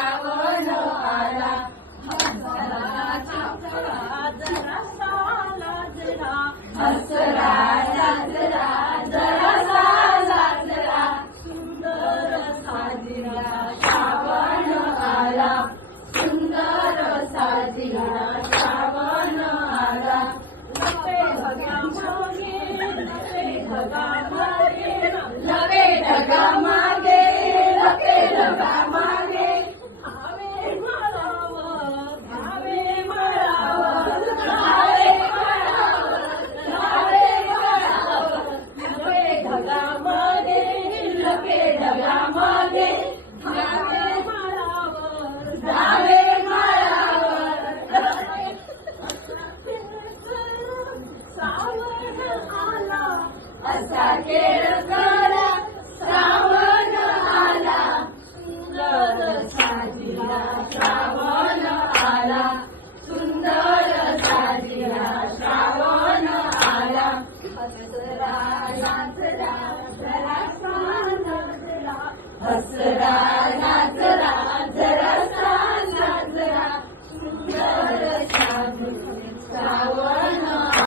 श्रावण आला हसरा लाजरा जरासा लाजरा सुंदर साजिरा श्रावण आला सुंदर साजिरा श्रावण आला लपे ढगामागे लपे ढगामागे लपे ढगामागे धावे मळावर धावे मळावर धावे मळावर धावे मळावर लपे ढगामागे लपे ढगामागे धावे मळावर धावे मळावर सावण आला असा खेळ करा श्रावण आला सुंदर साजिरा श्रावण आला सुंदर साजिरा श्रावण आला हसरा लाजरा जरासा लाजरा हसरा